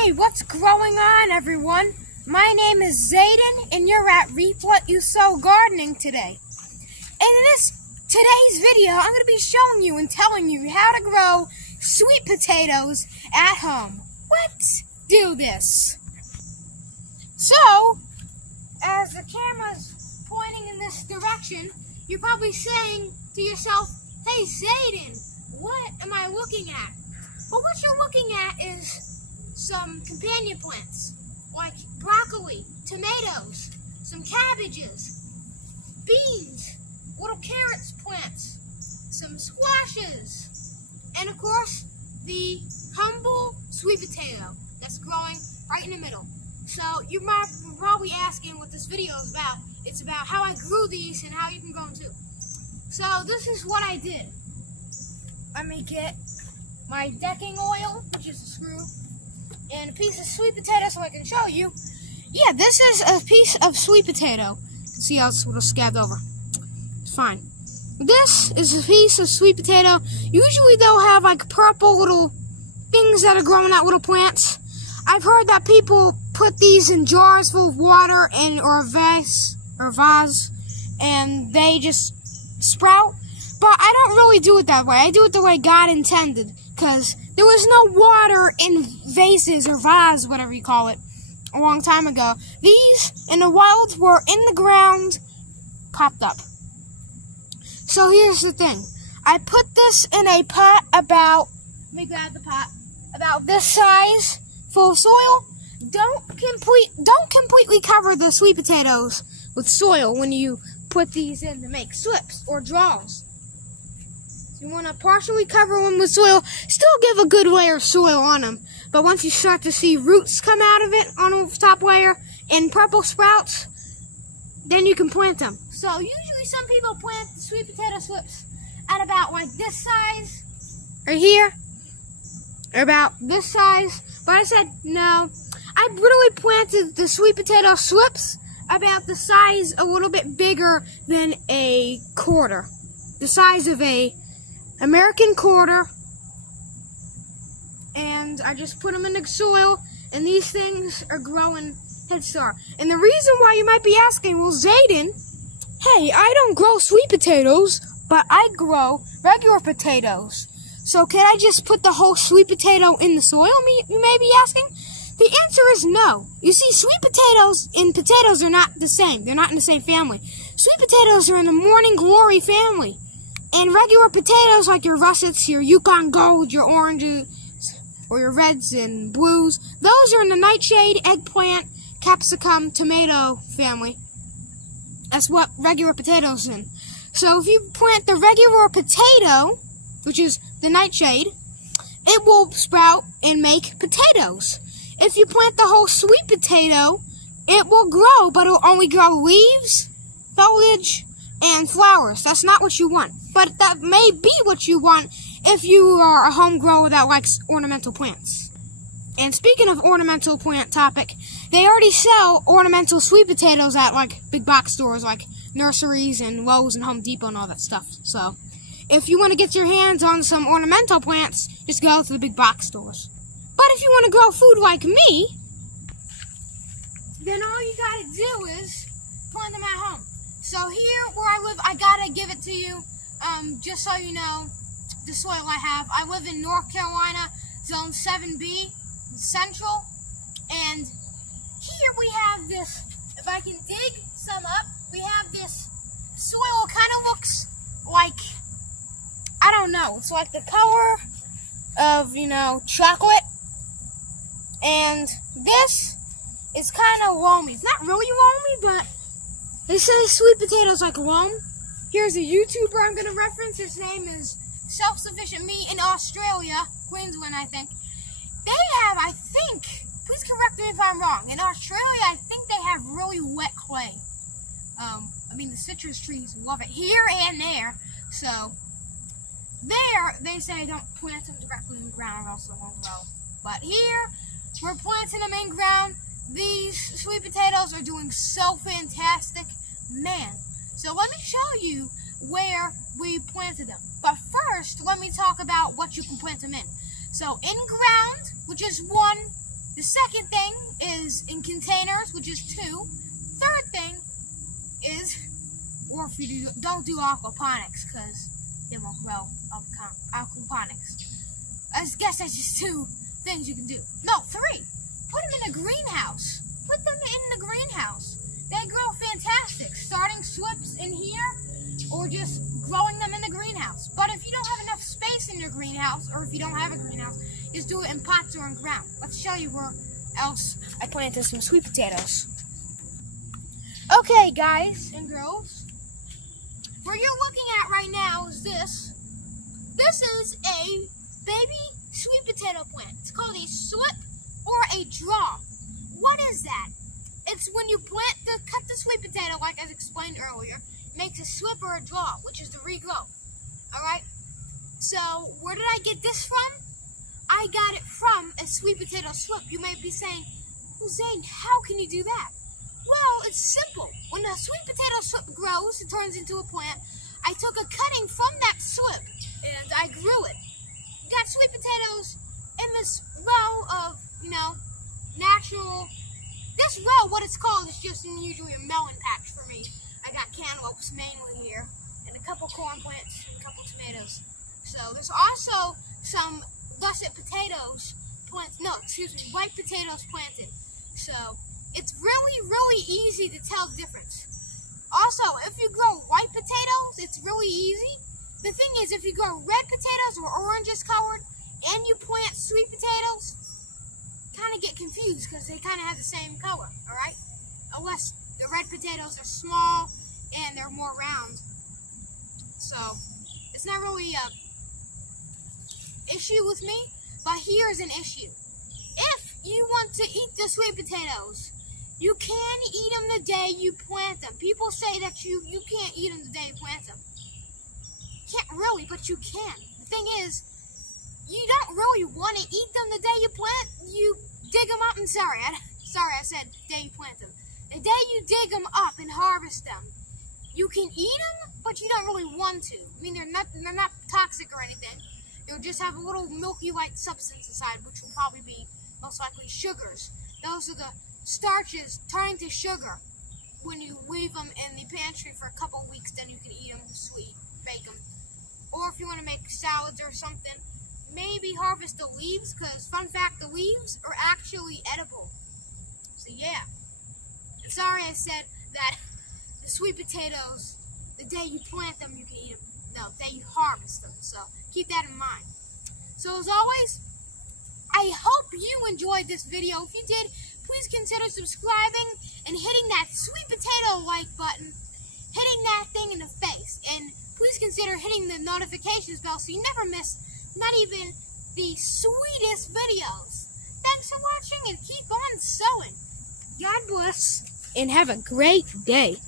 Hey, what's going on, everyone? My name is Zayden, and you're at Reap What You Sow Gardening today. And in today's video, I'm going to be showing you and telling you how to grow sweet potatoes at home. Let's do this. So, as the camera's pointing in this direction, you're probably saying to yourself, "Hey, Zayden, what am I looking at?" Well, what you're looking at is some companion plants, like broccoli, tomatoes, some cabbages, beans, little carrots plants, some squashes, and of course, the humble sweet potato that's growing right in the middle. So you might be probably asking what this video is about. It's about how I grew these and how you can grow them too. So this is what I did. Let me get my decking oil, which is a screw, and a piece of sweet potato so I can show you. Yeah, this is a piece of sweet potato. See how it's a little scabbed over. It's fine. This is a piece of sweet potato. Usually they'll have like purple little things that are growing out, little plants. I've heard that people put these in jars full of water or a vase, and they just sprout. But I don't really do it that way. I do it the way God intended, because there was no water in vases or vase, whatever you call it, a long time ago. These in the wild were in the ground, popped up. So here's the thing. I put this in a pot about, let me grab the pot, about this size, full of soil. Don't completely cover the sweet potatoes with soil when you put these in to make slips or draws. You want to partially cover them with soil, still give a good layer of soil on them. But once you start to see roots come out of it on the top layer and purple sprouts, then you can plant them. So usually some people plant the sweet potato slips at about like this size, right here, or about this size. But I said no. I literally planted the sweet potato slips about the size a little bit bigger than a quarter. The size of a American quarter, and I just put them in the soil, and these things are growing head start. And the reason why you might be asking, well, Zayden, hey, I don't grow sweet potatoes, but I grow regular potatoes. So can I just put the whole sweet potato in the soil, you may be asking? The answer is no. You see, sweet potatoes and potatoes are not the same. They're not in the same family. Sweet potatoes are in the morning glory family. And regular potatoes, like your russets, your Yukon Gold, your oranges, or your reds and blues, those are in the nightshade, eggplant, capsicum, tomato family. That's what regular potatoes in. So if you plant the regular potato, which is the nightshade, it will sprout and make potatoes. If you plant the whole sweet potato, it will grow, but it will only grow leaves, foliage, and flowers. That's not what you want. But that may be what you want if you are a home grower that likes ornamental plants. And speaking of ornamental plant topic, they already sell ornamental sweet potatoes at like big box stores like nurseries and Lowe's and Home Depot and all that stuff. So if you want to get your hands on some ornamental plants, just go to the big box stores. But if you want to grow food like me, then all you gotta do is plant them at home. So here where I live, I gotta give it to you, just so you know the soil I have. I live in North Carolina, Zone 7B, Central, and here we have this, if I can dig some up, we have this soil. Kind of looks like, I don't know, it's like the color of, chocolate, and this is kind of loamy. It's not really loamy, but they say sweet potatoes like loam. Here's a YouTuber I'm going to reference. His name is Self-Sufficient Me in Australia, Queensland, I think. They have, I think, please correct me if I'm wrong, in Australia, I think they have really wet clay. The citrus trees love it here and there. So, there, they say don't plant them directly in the ground or else they won't grow. But here, we're planting them in ground. These sweet potatoes are doing so fantastic. Man. So let me show you where we planted them. But first, let me talk about what you can plant them in. So in ground, which is one The second thing is in containers, which is 2. Third thing is, or if you don't do aquaponics, because they won't grow aquaponics. I guess that's just 2 things you can do. No, 3. Put them in a greenhouse. Put them in the greenhouse. They grow fantastic. Starting slips in here, or just growing them in the greenhouse. But if you don't have enough space in your greenhouse, or if you don't have a greenhouse, just do it in pots or in ground. Let's show you where else I planted some sweet potatoes. Okay, guys and girls, where you're looking at right now is this. This is a baby sweet potato plant. It's called a slip or a draw. What is that? It's when you cut the sweet potato, like I explained earlier, it makes a slip or a draw, which is the regrow. Alright? So, where did I get this from? I got it from a sweet potato slip. You may be saying, well, Zane, how can you do that? Well, it's simple. When a sweet potato slip grows, it turns into a plant. I took a cutting from that slip, and I grew it. Got sweet potatoes in this row of, natural. This row, what it's called, is just usually a melon patch for me. I got cantaloupes mainly here, and a couple corn plants, and a couple tomatoes. So there's also some russet potatoes white potatoes planted. So it's really, really easy to tell the difference. Also, if you grow white potatoes, it's really easy. The thing is, if you grow red potatoes or oranges colored, and you plant sweet potatoes, kind of get confused because they kind of have the same color, alright? Unless the red potatoes are small and they're more round. So, it's not really a issue with me, but here's an issue. If you want to eat the sweet potatoes, you can eat them the day you plant them. People say that you can't eat them the day you plant them. Can't really, but you can. The thing is, you don't really want to eat them the day you plant. You dig them up, and sorry I said the day you plant them. The day you dig them up and harvest them, you can eat them, but you don't really want to. I mean, they're not toxic or anything. They'll just have a little milky white substance inside, which will probably be most likely sugars. Those are the starches turning to sugar. When you leave them in the pantry for a couple weeks, then you can eat them sweet, bake them. Or if you want to make salads or something, maybe harvest the leaves, because fun fact, the leaves are actually edible. So yeah. Sorry I said that the sweet potatoes, the day you plant them, you can eat them. No, the day you harvest them. So keep that in mind. So as always, I hope you enjoyed this video. If you did, please consider subscribing and hitting that sweet potato like button, hitting that thing in the face, and please consider hitting the notifications bell so you never miss not even the sweetest videos. Thanks for watching and keep on sowing. God bless and have a great day.